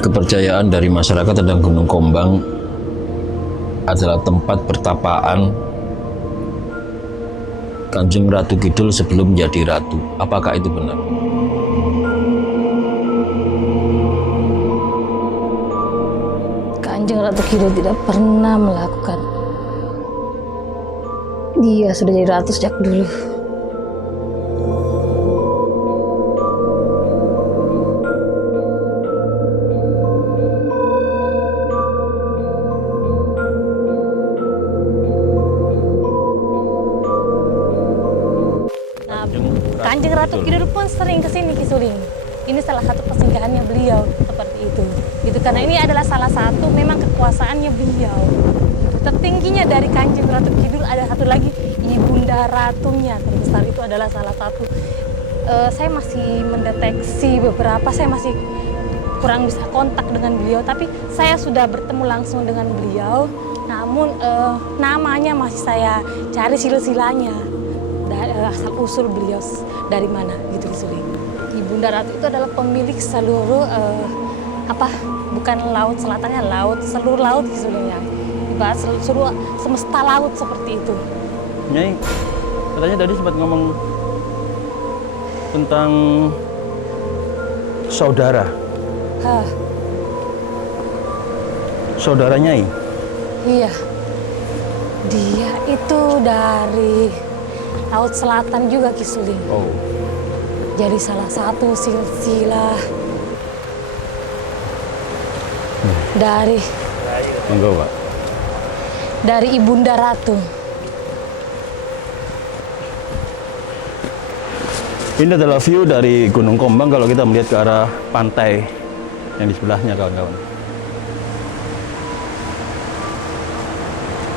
Kepercayaan dari masyarakat tentang Gunung Kombang adalah tempat pertapaan Kanjeng Ratu Kidul sebelum menjadi ratu. Apakah itu benar? Kanjeng Ratu Kidul tidak pernah melakukan. Dia sudah jadi ratu sejak dulu. Kanjeng Ratu Kidul pun sering kesini Ki Suling. Ini salah satu persinggahannya beliau seperti itu. Gitu karena ini adalah salah satu memang kekuasaannya beliau. Tertingginya dari Kanjeng Ratu Kidul ada satu lagi Ibunda Ratunya terbesar itu adalah salah satu. Saya masih mendeteksi beberapa, saya masih kurang bisa kontak dengan beliau, tapi saya sudah bertemu langsung dengan beliau. Namun namanya masih saya cari silsilanya. Asal usul beliau dari mana gitu Suling. Ibunda Ratu itu adalah pemilik seluruh bukan laut selatannya, seluruh laut Suling ya. Ibarat seluruh semesta laut seperti itu. Nyai, katanya tadi sempat ngomong tentang saudara. Hah, Saudara Nyai? iya. Dia itu dari Laut Selatan juga Ki Suling. Oh. Jadi salah satu silsilah dari Monggo, Pak. dari Ibunda Ratu. Ini adalah view dari Gunung Kombang kalau kita melihat ke arah pantai yang di sebelahnya, kawan-kawan.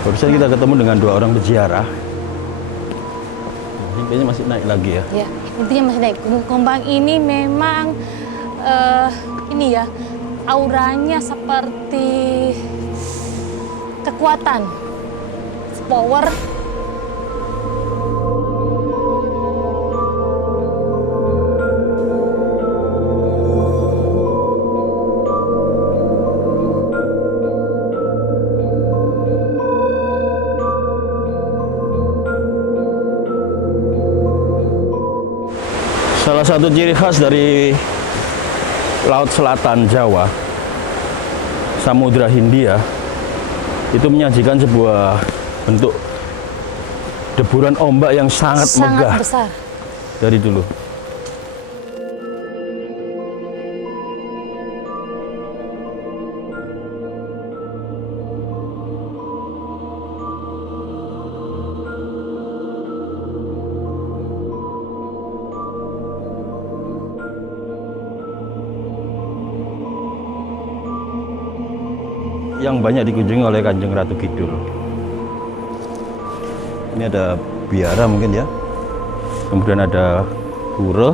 Barusan kita ketemu dengan dua orang peziarah. Ini kayaknya masih naik lagi ya. Ya, intinya masih naik. Gunung Kombang ini memang ini ya, auranya seperti kekuatan, power. Salah satu ciri khas dari Laut Selatan Jawa, Samudra Hindia, itu menyajikan sebuah bentuk deburan ombak yang sangat megah Besar. dari dulu. Yang banyak dikunjungi oleh Kanjeng Ratu Kidul. Ini ada biara mungkin ya. Kemudian ada pura.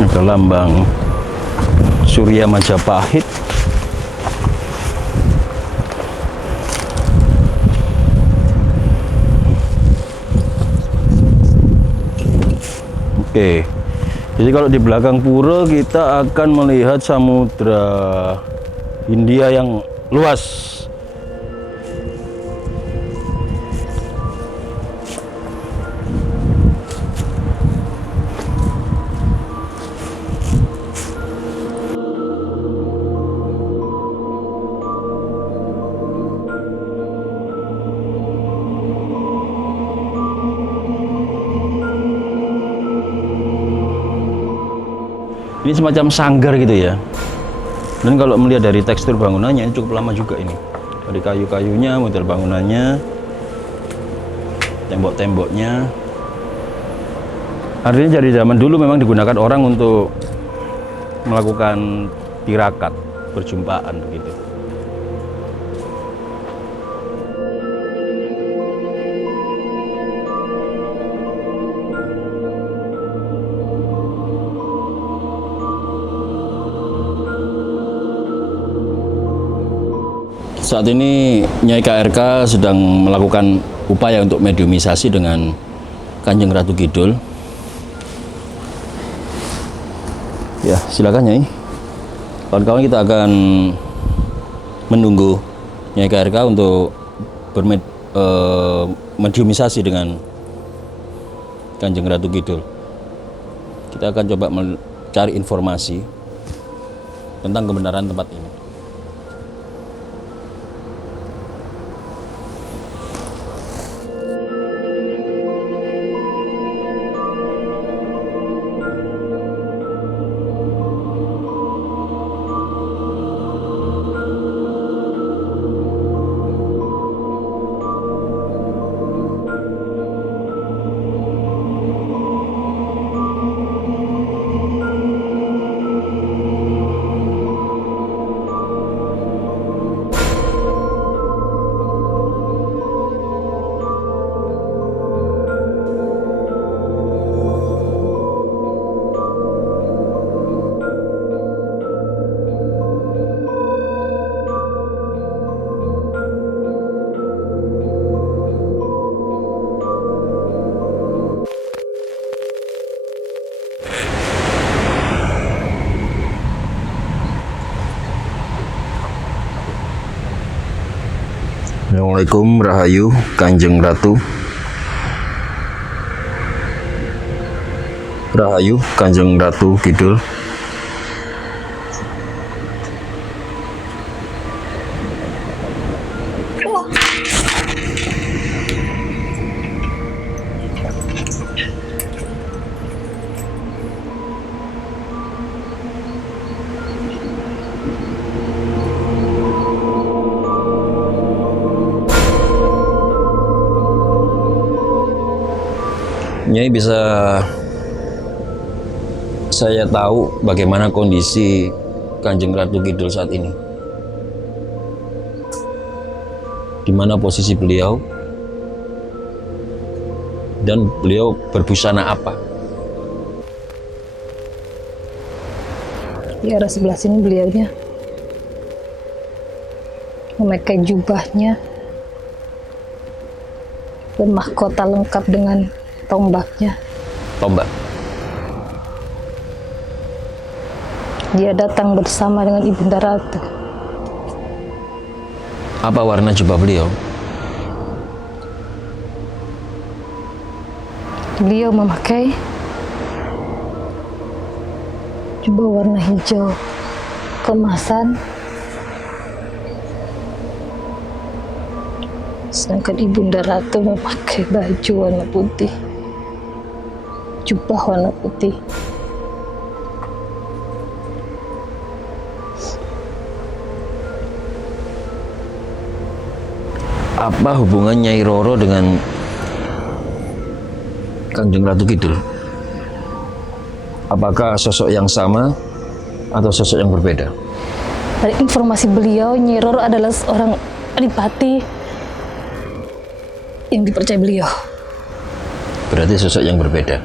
Ada lambang Surya Majapahit. Oke, jadi kalau di belakang pura kita akan melihat Samudra Hindia yang luas. Ini semacam sanggar gitu ya. Dan kalau melihat dari tekstur bangunannya, ini cukup lama juga ini. Dari kayu-kayunya, model bangunannya, tembok-temboknya. Artinya dari zaman dulu memang digunakan orang untuk melakukan tirakat, perjumpaan begitu. Saat ini Nyai KRK sedang melakukan upaya untuk mediumisasi dengan Kanjeng Ratu Kidul. Ya, silakan Nyai. Kawan-kawan, kita akan menunggu Nyai KRK untuk mediumisasi dengan Kanjeng Ratu Kidul. Kita akan coba mencari informasi tentang kebenaran tempat ini. Assalamualaikum, Rahayu Kanjeng Ratu. Rahayu Kanjeng Ratu Kidul. Nyai, bisa saya tahu bagaimana kondisi Kanjeng Ratu Kidul saat ini? Di mana posisi beliau? Dan beliau berbusana apa? Di arah sebelah sini beliaunya memakai jubahnya dan mahkota lengkap dengan tombaknya. Tombak. Dia datang bersama dengan Ibunda Ratu. Apa warna jubah beliau? Beliau memakai jubah warna hijau kemasan, sedangkan Ibunda Ratu memakai baju warna putih, jubah warna putih. Apa hubungan Nyai Roro dengan Kanjeng Ratu Kidul? Apakah sosok yang sama atau sosok yang berbeda? Dari informasi beliau, Nyai Roro adalah seorang adipati yang dipercaya beliau. Berarti sosok yang berbeda.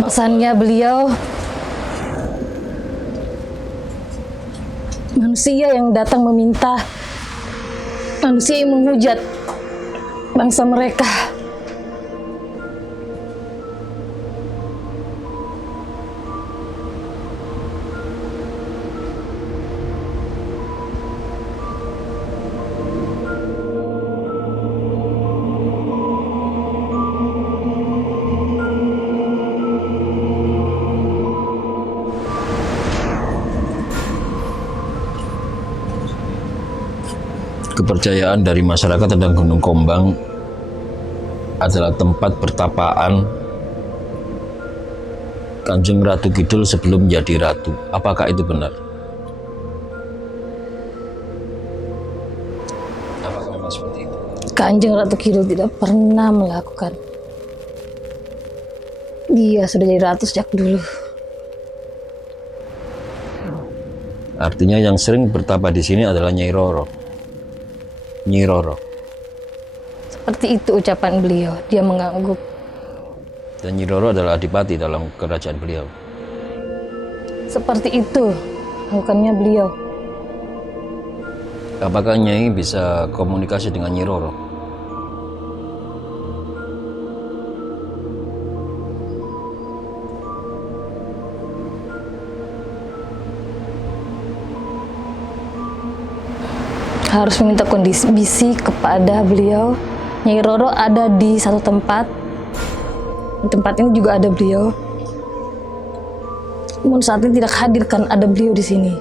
Pesannya beliau manusia yang datang meminta, manusia yang menghujat bangsa mereka. Kepercayaan dari masyarakat tentang Gunung Kombang adalah tempat pertapaan Kanjeng Ratu Kidul sebelum menjadi ratu. Apakah itu benar? Apakah memang seperti itu? Kanjeng Ratu Kidul tidak pernah melakukan. Dia sudah jadi ratu sejak dulu. Artinya yang sering bertapa di sini adalah Nyai Roro. Nyi Roro. Seperti itu ucapan beliau. Dia mengangguk. Dan Nyi Roro adalah adipati dalam kerajaan beliau. Seperti itu lakukannya beliau. Apakah Nyai bisa komunikasi dengan Nyi Roro? Harus meminta kondisi kepada beliau. Nyai Roro ada di satu tempat. Di tempat ini juga ada beliau. Namun saat ini tidak hadir kan ada beliau di sini.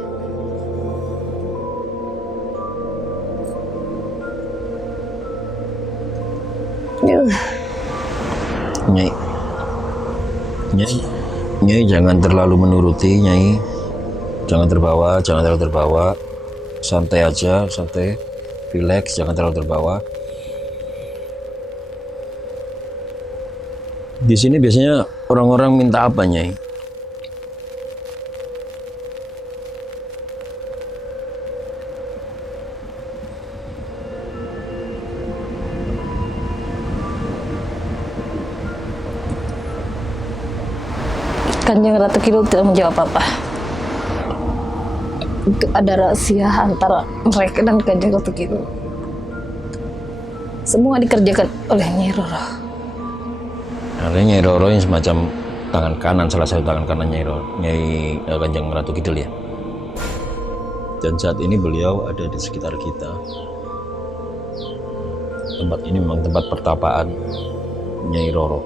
Nyai, Nyai jangan terlalu menuruti, Nyai. Jangan terlalu terbawa. Santai aja, santai, relax, jangan terlalu terbawa. Di sini biasanya orang-orang minta apa, Nyai? Kanjeng Ratu Kidul tidak menjawab apa-apa. Itu ada rahasia antara mereka dan Kanjeng Ratu Kidul. Semua dikerjakan oleh Nyai Roro. Artinya Nyai Roro yang semacam tangan kanan, salah satu tangan kanan Nyai Kanjeng Ratu Kidul ya. Dan saat ini beliau ada di sekitar kita. Tempat ini memang tempat pertapaan Nyai Roro.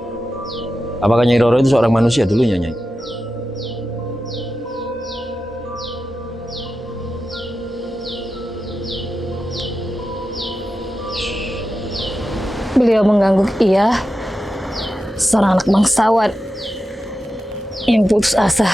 Apakah Nyai Roro itu seorang manusia dulunya, Nyai? Beliau mengganggu ia, seorang anak bangsawan yang putus asa.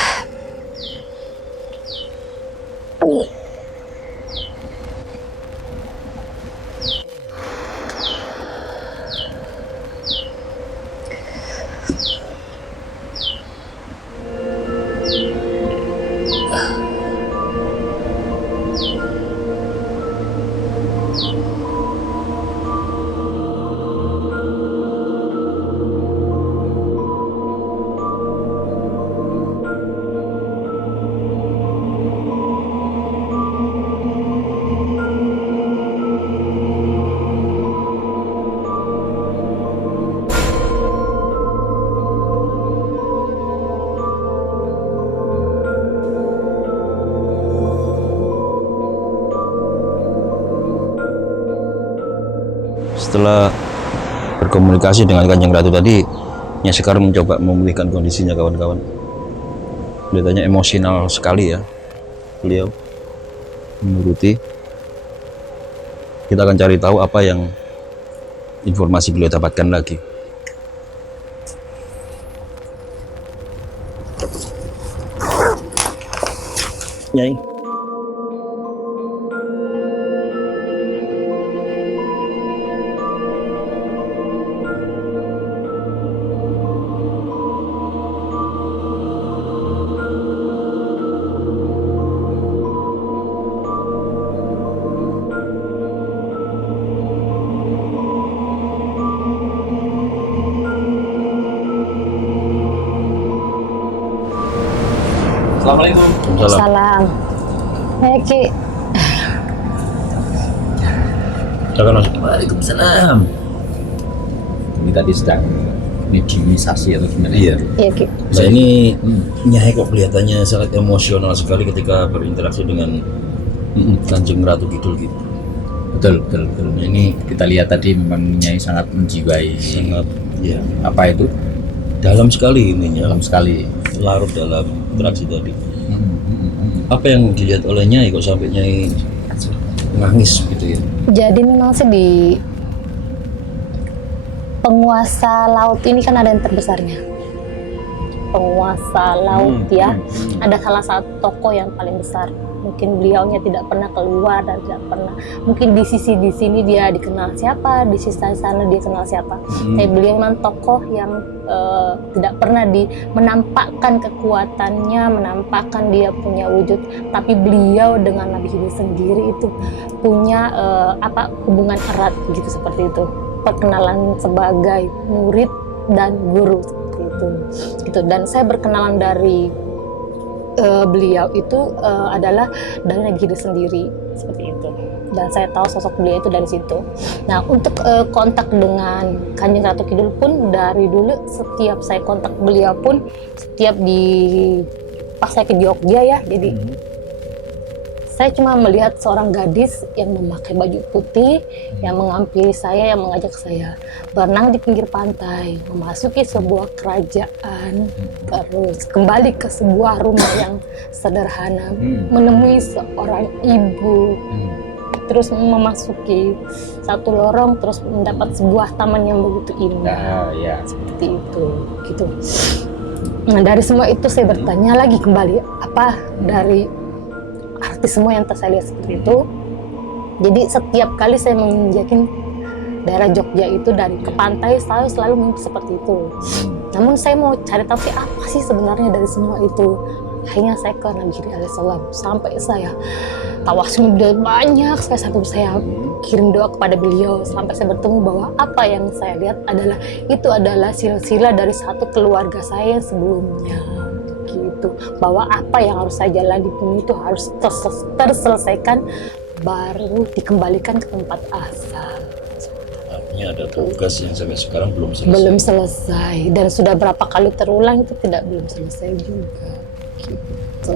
Setelah berkomunikasi dengan Kanjeng Ratu tadi, Nyai Sekar mencoba memulihkan kondisinya, kawan-kawan. Kelihatannya emosional sekali ya beliau menuruti. Kita akan cari tahu apa yang informasi beliau dapatkan lagi. Nyai, Assalamualaikum. Salam. Ki. silakan masuk. Waalaikumsalam. Ini tadi sedang mediumisasi atau gimana? Iya. Iya, Ki. Saya ini Nyai kok kelihatannya sangat emosional sekali ketika berinteraksi dengan Kanjeng Ratu Kidul gitu. Betul. Nah, ini Kita lihat tadi memang Nyai sangat menjiwai. sangat ya Apa itu? dalam sekali ininya, Dalam sekali. larut dalam interaksi tadi. Apa yang dilihat oleh Nyai kok sampai Nyai nangis gitu ya? Jadi memang sih di penguasa laut ini kan ada yang terbesarnya. Penguasa laut ya. Ada salah satu tokoh yang paling besar. Mungkin beliaunya tidak pernah keluar dan tidak pernah. Mungkin di sisi di sini dia dikenal siapa, di sisi sana dia kenal siapa. Tapi beliau memang tokoh yang tidak pernah menampakkan kekuatannya, menampakkan dia punya wujud. Tapi beliau dengan Nabi Khidir sendiri itu punya hubungan erat gitu, seperti itu. Perkenalan sebagai murid dan guru seperti itu. Gitu. Dan saya berkenalan dari beliau itu adalah dari negeri sendiri seperti itu, dan saya tahu sosok beliau itu dari situ. Nah, untuk kontak dengan Kanjeng Ratu Kidul pun dari dulu setiap saya kontak beliau pun setiap pas saya ke Jogja ya, jadi saya cuma melihat seorang gadis yang memakai baju putih, yang mengampiri saya, yang mengajak saya berenang di pinggir pantai, memasuki sebuah kerajaan, terus kembali ke sebuah rumah yang sederhana, menemui seorang ibu, terus memasuki satu lorong, terus mendapat sebuah taman yang begitu indah, seperti itu, gitu. Nah, dari semua itu saya bertanya lagi kembali, apa dari arti semua yang saya lihat seperti itu. Jadi setiap kali saya menginjakin daerah Jogja itu dari ke pantai, saya selalu mimpi seperti itu. Namun saya mau cari tahu sih apa sih sebenarnya dari semua itu. Akhirnya saya ke Nabi Khidir alaihissalam, sampai saya tawasul beliau banyak, sampai saya kirim doa kepada beliau, sampai saya bertemu bahwa apa yang saya lihat adalah silsilah dari satu keluarga saya sebelumnya. Gitu, bahwa apa yang harus saya jalani pun itu harus terselesaikan, baru dikembalikan ke tempat asal. Artinya ada tugas yang sampai sekarang belum selesai. Belum selesai, dan sudah berapa kali terulang itu belum selesai juga. Gitu.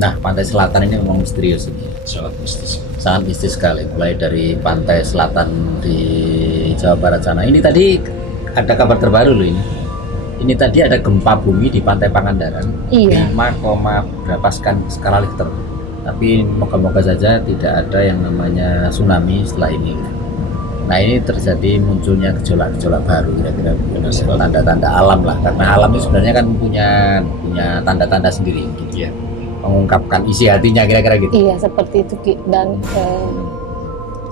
Nah, pantai selatan ini memang misterius ini. Sangat mistis. Sangat mistis sekali. Mulai dari pantai selatan di Jawa Barat sana. Ini tadi ada kabar terbaru loh ini. Ini tadi ada gempa bumi di Pantai Pangandaran, Iya. 5, berapa skala Richter. Tapi moga-moga saja tidak ada yang namanya tsunami setelah ini. Nah, ini terjadi munculnya gejolak-gejolak baru kira-kira, tanda-tanda alam lah. Karena alam itu sebenarnya kan punya tanda-tanda sendiri, gitu ya. Mengungkapkan isi hatinya kira-kira gitu. Iya, seperti itu Ki. Dan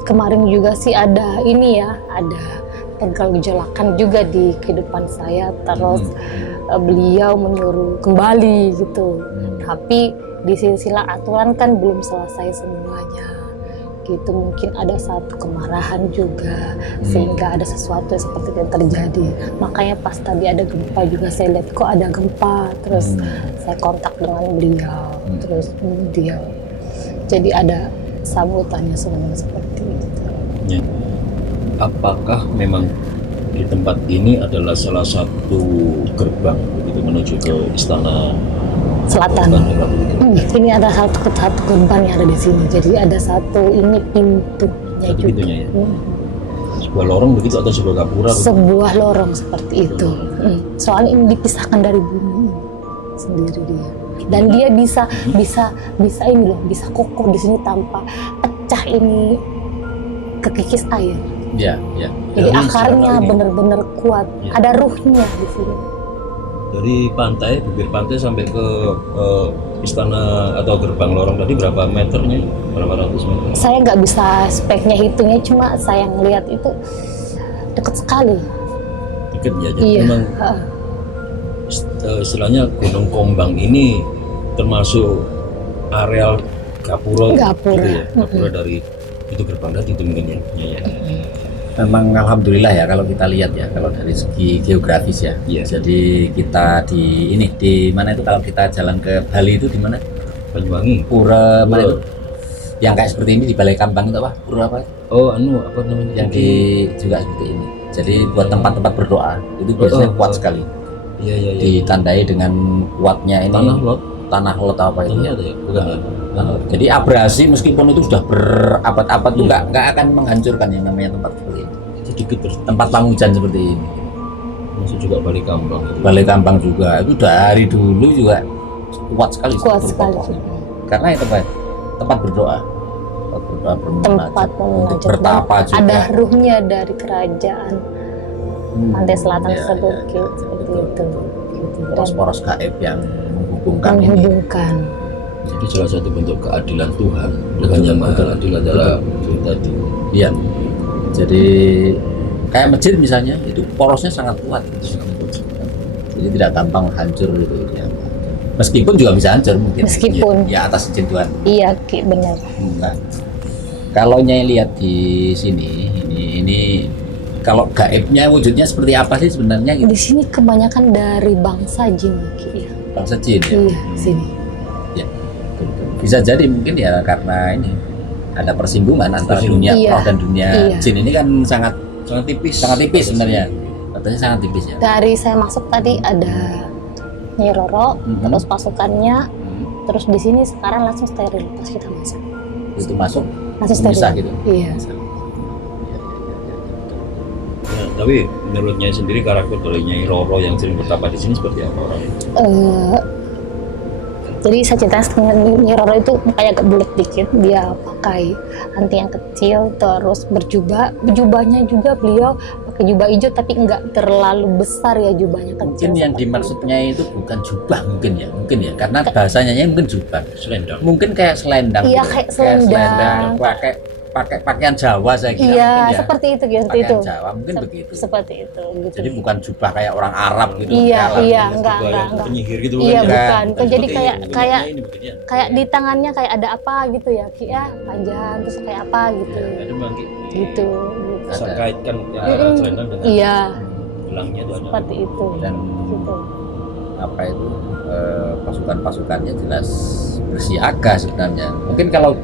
kemarin juga sih ada ini ya, ada gejolakan juga di kehidupan saya, terus beliau menyuruh kembali gitu, tapi di silsilah aturan kan belum selesai semuanya gitu. Mungkin ada satu kemarahan juga sehingga ada sesuatu yang seperti yang terjadi. Makanya pas tadi ada gempa juga saya lihat kok ada gempa, terus saya kontak dengan beliau, terus beliau jadi ada sambutannya sebenarnya seperti itu. Ya. Apakah memang di tempat ini adalah salah satu gerbang begitu menuju ke istana Selatan. Ini ada satu gerbang yang ada di sini. Jadi ada satu ini pintunya Satu juga. pintunya ya? Sebuah lorong begitu atau sebuah gapura? Sebuah lorong seperti itu. Soalnya ini dipisahkan dari bumi sendiri dia. Dan dia bisa ini loh, bisa kokoh di sini tanpa pecah ini kekikis air. Iya. Jadi Dari akarnya sekarang ini. benar-benar kuat. Ya. Ada ruhnya di sini. Dari pantai, bibir pantai sampai ke istana atau gerbang lorong tadi berapa meternya? Berapa ratus meter? Saya nggak bisa speknya hitungnya, cuma saya ngelihat itu dekat sekali. Dikit ya, jadi Iya. memang istilahnya Gunung Kombang ini termasuk areal gapura, Gapura. gitu ya? Gapura dari itu gerbang tadi itu mungkin ya. Ya. Memang alhamdulillah ya kalau kita lihat ya, kalau dari segi geografis ya. Iya. Jadi kita di mana itu kalau kita jalan ke Bali itu di mana? Banyuwangi. Pura mana Pura. itu? Yang kayak seperti ini di Balai Kambang itu apa? Pura apa? Oh, apa namanya? Yang juga seperti ini. Jadi buat tempat-tempat berdoa itu biasanya kuat sekali. Iya. Ditandai dengan kuatnya ini tanah lot apa itu ya? Ada ya? Bukan ya? Jadi abrasi meskipun itu sudah berabad-abad itu nggak akan menghancurkan yang namanya tempat seperti ini. Sedikit Tempat penghujan seperti ini. masuk juga Balai Kambang itu. Balai Kambang juga itu dari dulu juga kuat sekali. Kuat sekali. pokoknya. Karena itu tempat berdoa, bermunajat, Tempat untuk memunajat, dan bertapa juga. ada ruhnya dari kerajaan Pantai Selatan Iya, tersebut iya, gitu, seperti betul, itu. Gitu. Dan Poros-poros gaib yang menghubungkan ini. menghubungkan. Jadi salah satu bentuk keadilan Tuhan, Tuhan yang maha adil adalah itu tadi. Iya. Jadi kayak masjid misalnya itu porosnya sangat kuat. Jadi tidak gampang hancur gitu ya. Meskipun juga bisa hancur mungkin. Meskipun. Ya atas izin Tuhan. Iya, Ki, benar. Nah, kalau Nyai lihat di sini ini kalau gaibnya wujudnya seperti apa sih sebenarnya gitu? Di sini kebanyakan dari bangsa jin, Ki. Ya. Bangsa jin ya. Iya, sini. Bisa jadi mungkin ya karena ini ada persinggungan antara dunia Iya. roh dan dunia Iya. jin ini kan sangat tipis. sangat tipis sebenarnya. Katanya sangat tipis ya. Dari saya masuk tadi ada Nyai Roro, terus pasukannya, terus di sini sekarang langsung steril pas kita masuk. Itu masuk Langsung bisa steril. gitu. Iya. Ya, tapi menurut Nyai sendiri karakter dari Nyai Roro yang sering bertapa di sini seperti apa orangnya? Jadi saya cerita Nyai Roro itu kayak agak bulat dikit, dia pakai anti yang kecil, terus berjubahnya juga beliau pakai jubah hijau tapi enggak terlalu besar ya jubahnya kecil. Mungkin yang seperti dimaksudnya itu bukan jubah mungkin ya karena bahasanya mungkin jubah selendang. Mungkin kayak selendang. Iya, gitu. kayak selendang. Pakai pakaian Jawa saya kira. Iya, mungkin ya. seperti itu gitu Pakaian itu. Jawa mungkin begitu. Seperti itu gitu. Jadi bukan jubah kayak orang Arab gitu. Iya, Jalan. iya, enggak. Penyihir gitu Iya, bukan? bukan. Bukan Jadi seperti kayak- ini, kayak- ini begini ya. Kayak di tangannya kayak ada apa gitu ya, Ki ya, panjang terus kayak apa gitu. Ada bangkit. Gitu. Bisa Ada. kaitkan ya, selendang dengan Iya, gelangnya itu ada. seperti itu. Dan Gitu. apa itu pasukan-pasukannya jelas bersiaga sebenarnya. Mungkin kalau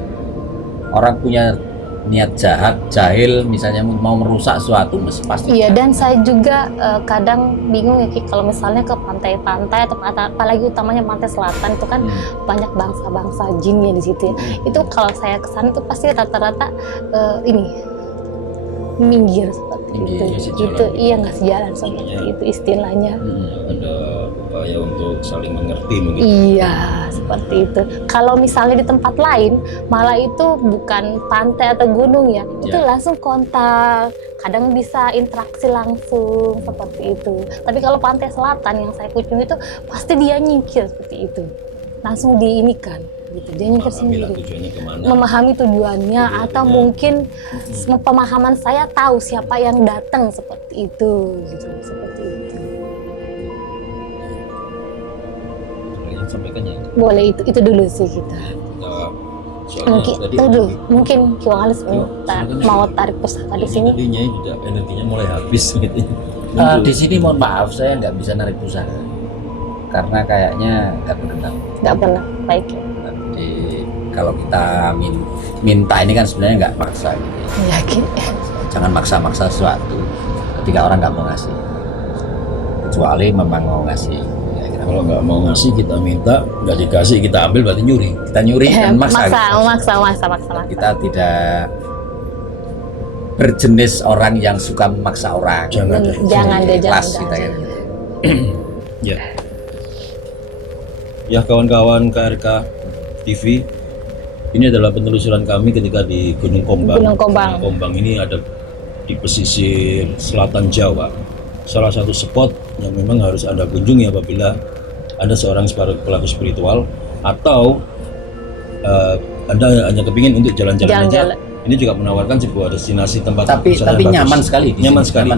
orang punya niat jahat, jahil misalnya mau merusak sesuatu pasti. Iya, dan saya juga kadang bingung ya Ki, kalau misalnya ke pantai-pantai atau apalagi utamanya pantai selatan itu kan banyak bangsa-bangsa jin ya di situ ya. Itu kalau saya kesana itu pasti rata-rata ini minggir seperti Minggir, itu. ngasih jalan. Itu iya nggak sejalan seperti Istilahnya. itu istilahnya. Ada upaya untuk saling mengerti mungkin. Iya, seperti itu. Kalau misalnya di tempat lain, malah itu bukan pantai atau gunung ya, itu Ya. langsung kontak, kadang bisa interaksi langsung seperti itu. Tapi kalau pantai selatan yang saya kunjungi itu pasti dia nyingkir seperti itu, langsung diinikan, gitu. Dia nyingkir Pahamilah sendiri. tujuannya kemana. Memahami tujuannya atau mungkin pemahaman saya tahu siapa yang datang seperti itu, gitu, seperti itu. Yang sampaikan ya. Boleh itu dulu sih kita. Soalnya Mungkin tadi itu dulu, mungkin Kiwang Alis mau tarik pusaka di sini. tadinya juga energinya mulai habis gitu. Di sini mohon maaf saya nggak bisa narik pusaka karena kayaknya nggak benar. Nggak pernah baik ya. Jadi kalau kita minta ini kan sebenarnya nggak maksa gitu. Ya. Yakin. Jangan maksa-maksa sesuatu ketika orang nggak mau ngasih. Kecuali memang mau ngasih. Kira-kira. Kalau nggak mau ngasih kita minta, nggak dikasih kita ambil berarti nyuri. Kita nyuri dan maksa. gitu. maksa. Kita tidak berjenis orang yang suka memaksa orang. Jangan deh. Jangan deh, Ikhlas jangan. kita gitu. Ya. Ya kawan-kawan KRK TV, ini adalah penelusuran kami ketika di Gunung Kombang. Gunung Kombang. Gunung Kombang ini ada di pesisir selatan Jawa. Salah satu spot yang memang harus Anda kunjungi apabila Anda seorang pelaku spiritual atau Anda hanya kepingin untuk jalan-jalan aja. Jalan-jalan. Ini juga menawarkan sebuah destinasi tempat Tapi wisata yang bagus. nyaman sekali. di Nyaman sini. sekali.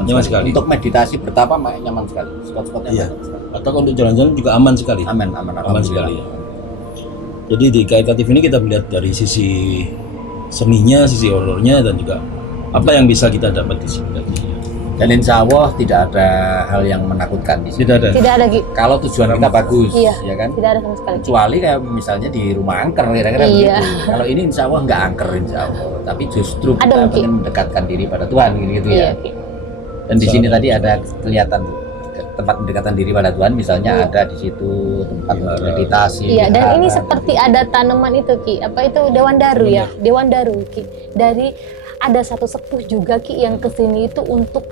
Nyaman sekali. Untuk meditasi bertapa nyaman sekali. Spot-spotnya Iya. nyaman sekali. Atau untuk jalan-jalan juga aman sekali. Aman Aman sekali. Jadi di KRK TV ini kita melihat dari sisi seninya, sisi horornya, dan juga apa yang bisa kita dapat di sini. Dan insya Allah tidak ada hal yang menakutkan di sini. Tidak ada. Tidak ada Ki. Kalau tujuan kita bagus, Iya. ya kan? Tidak ada sama sekali. Kecuali kayak misalnya di rumah angker kira-kira Iya. begitu. Kalau ini insya Allah nggak angker insya Allah, tapi justru Ada kita mungkin. ingin mendekatkan diri pada Tuhan gitu Iya, ya. Ki. Dan di sini tadi ada kelihatan tempat mendekatan diri pada Tuhan, misalnya Iya. ada di situ tempat meditasi. Iya, dan ini wihara. seperti ada tanaman itu Ki. Apa itu Dewan Daru ya? Dewan Daru Ki. Dari ada satu sepuh juga Ki yang kesini itu untuk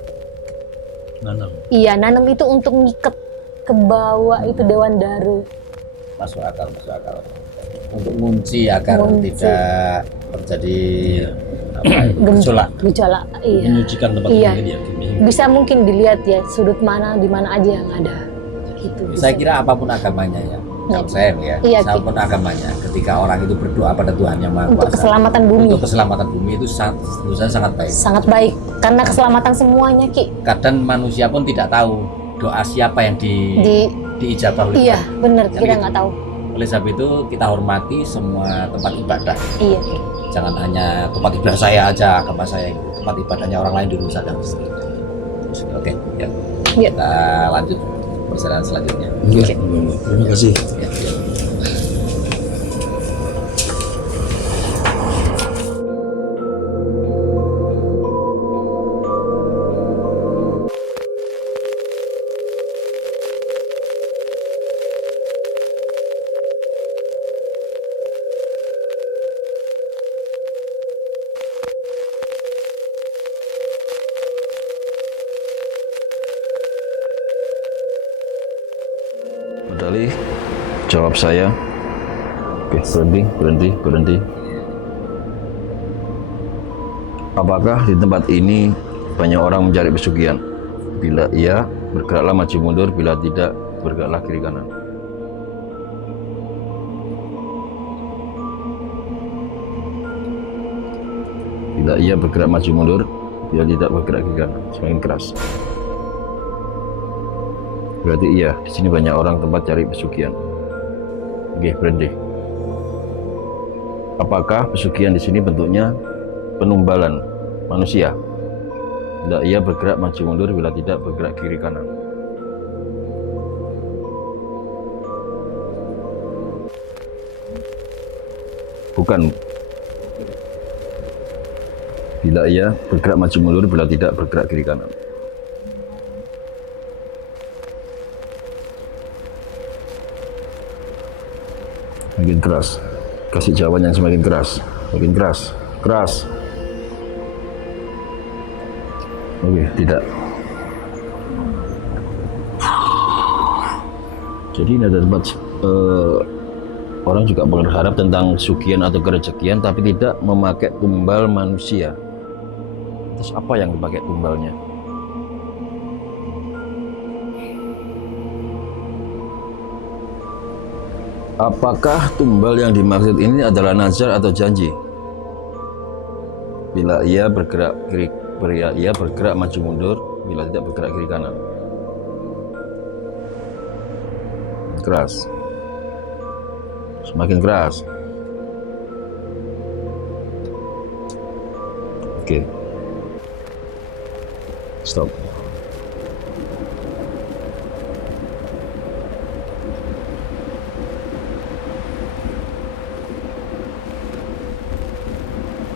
nanam itu untuk ngiket ke bawah itu Dewan Daru. masuk akal. Untuk kunci agar Ngunci. tidak terjadi apa itu, gejolak. Gejolak. Iya. Menyucikan tempat Iya. ini ya. Bisa mungkin dilihat ya sudut mana di mana aja yang ada. Gitu. Saya kira apapun agamanya ya, kalau saya ya, Iya, Ki. apapun agamanya, ketika orang itu berdoa pada Tuhan yang Maha Untuk Kuasa, keselamatan bumi untuk keselamatan bumi itu menurut saya sangat baik. sangat baik karena keselamatan semuanya Ki. Kadang manusia pun tidak tahu doa siapa yang diijabah oleh Iya, Tuhan. benar Kan kita gitu. nggak tahu. Oleh sebab itu kita hormati semua tempat ibadah. Iya Ki. Jangan hanya tempat ibadah saya aja, agama saya itu. Tempat ibadahnya orang lain dulu sadar. Oke, ya. Iya. Kita lanjut perjalanan selanjutnya. Terima kasih. Ya, ya. sekali jawab saya. Oke, berhenti. Apakah di tempat ini banyak orang mencari pesugihan? Bila iya, bergeraklah maju mundur. Bila tidak, bergeraklah kiri kanan. Bila iya, bergerak maju mundur. Bila tidak, bergerak kiri kanan. Semakin keras. Berarti iya, di sini banyak orang tempat cari pesugihan. Oke, berhenti. Apakah pesugihan di sini bentuknya penumbalan manusia? Bila iya, bergerak maju mundur. Bila tidak, bergerak kiri kanan. Bukan. Bila iya, bergerak maju mundur. Bila tidak, bergerak kiri kanan. Makin keras. Kasih jawaban yang semakin keras. Makin keras. Keras. Oke, tidak. Jadi ini ada tempat orang juga berharap tentang sugihan atau kerejekian, tapi tidak memakai tumbal manusia. Terus apa yang dipakai tumbalnya? Apakah tumbal yang dimaksud ini adalah nazar atau janji? Bila iya, bergerak kiri, ia bergerak maju mundur. Bila tidak, bergerak kiri kanan. Keras. Semakin keras. Oke. Stop.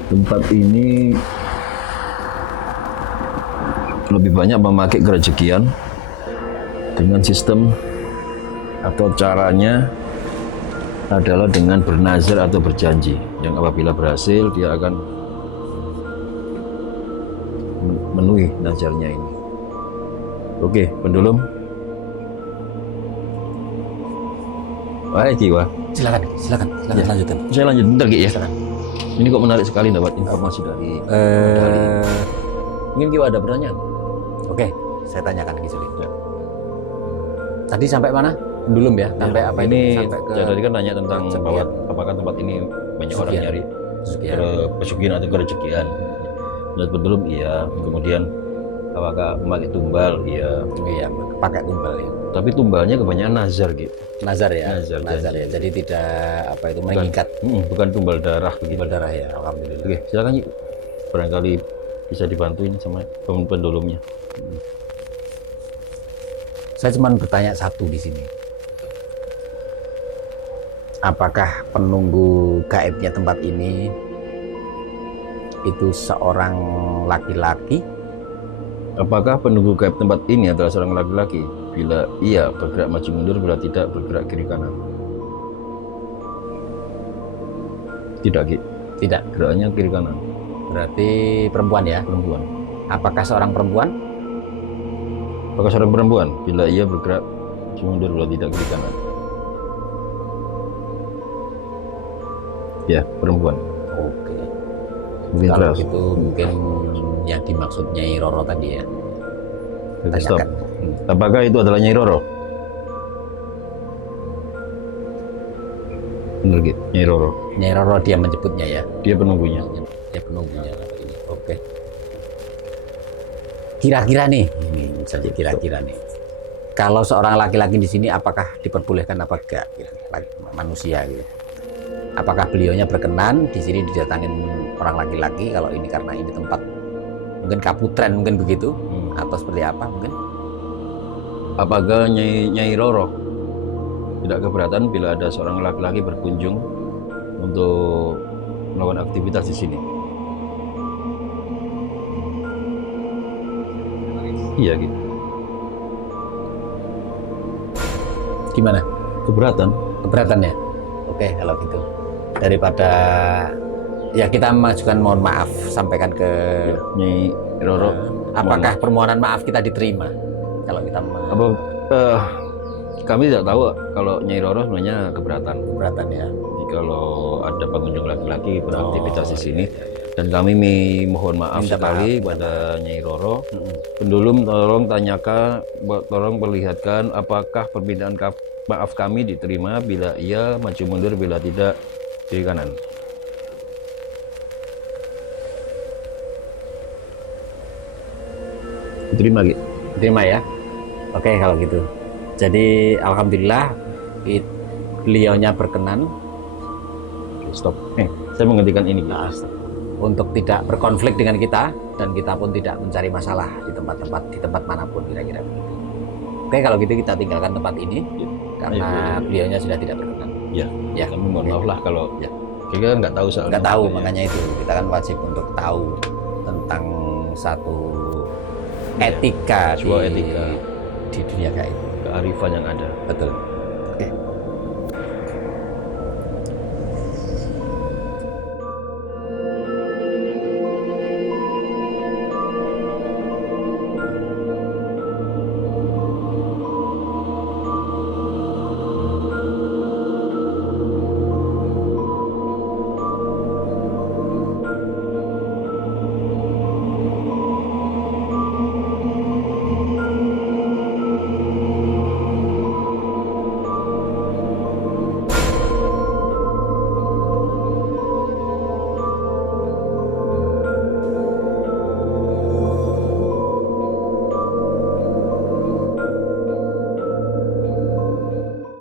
Tempat ini lebih banyak memakai kerejekian dengan sistem atau caranya adalah dengan bernazar atau berjanji, yang apabila berhasil dia akan memenuhi nazarnya ini. Oke, pendulum. Baik, Kiwa. Silakan Ya. lanjutkan. Saya lanjut bentar, Ki, ya. Silakan. Ini kok menarik sekali dapat informasi dari mungkin Kiwa ada pertanyaan? Oke, saya tanyakan Ki Suling. Ya. Tadi sampai mana? Belum ya? Sampai apa ini? Sampai ke Tadi kan nanya tentang kerejekian. bahwa apakah tempat ini banyak orang Pesugihan. nyari Pesugihan. pesugihan atau kerejekian. Menurut pendulum iya. Kemudian apakah memakai tumbal? Iya. Iya, pakai tumbal ya. Tapi tumbalnya kebanyakan nazar, gitu. Nazar ya. Nazar, ya. Jadi tidak apa itu mengikat Bukan tumbal darah begitu. tumbal darah ya. Alhamdulillah. Oke, silakan Ki. Barangkali bisa dibantuin sama pendulumnya. Saya cuma bertanya satu di sini. Apakah penunggu gaibnya tempat ini itu seorang laki-laki? Apakah penunggu gaib tempat ini adalah seorang laki-laki? Bila iya, bergerak maju mundur. Bila tidak, bergerak kiri kanan. Tidak, Ki. Tidak. Geraknya kiri kanan. Berarti perempuan ya? Perempuan. Apakah seorang perempuan? Apakah seorang perempuan? Bila iya, bergerak maju mundur. Bila tidak, kiri kanan. Ya, perempuan. Oke. Mungkin Kalau keras. itu mungkin yang dimaksud Nyai Roro tadi ya. Oke, stop. Tanyakan. Apakah itu adalah Nyai Roro? Benar, Ki. Nyai Roro. Nyai Roro dia menyebutnya ya. Dia penunggunya. Dia penunggunya ini. Oke. Kira-kira nih, ini saja kira-kira nih. Kalau seorang laki-laki di sini apakah diperbolehkan apa enggak? Manusia gitu. Apakah beliaunya berkenan di sini didatangin orang laki-laki kalau ini karena ini tempat mungkin kaputren mungkin begitu atau seperti apa mungkin? Apakah Nyai Roro tidak keberatan bila ada seorang laki-laki berkunjung untuk melakukan aktivitas di sini? Iya, gitu. Gimana? Keberatan. Keberatan ya? Oke, kalau gitu. Daripada ya kita mengajukan mohon maaf, sampaikan ke Nyai Roro. apakah permohonan maaf kita diterima? Kalau kita Kami tidak tahu kalau Nyai Roro sebenarnya keberatan. Keberatan ya. Jadi kalau ada pengunjung laki-laki beraktivitas di sini, iya. dan kami mohon maaf Minta sekali maaf, pada Nyai Roro. Pendulum tolong tanyakan, tolong perlihatkan apakah permintaan maaf kami diterima, bila iya maju mundur, bila tidak kiri kanan. Diterima gitu. Terima ya. Oke kalau gitu. Jadi alhamdulillah beliaunya berkenan. Stop. Saya menghentikan ini. Nah, untuk tidak berkonflik dengan kita, dan kita pun tidak mencari masalah di tempat manapun kira-kira begitu. Oke kalau gitu kita tinggalkan tempat ini karena beliaunya sudah tidak berkenan. Ya, Ya, kami mohon maaf lah kalau Ya. kita kan nggak tahu soal nggak tahu, makanya itu kita kan wajib untuk tahu tentang satu etika sebuah etika di dunia gaib. kearifan yang ada. Betul.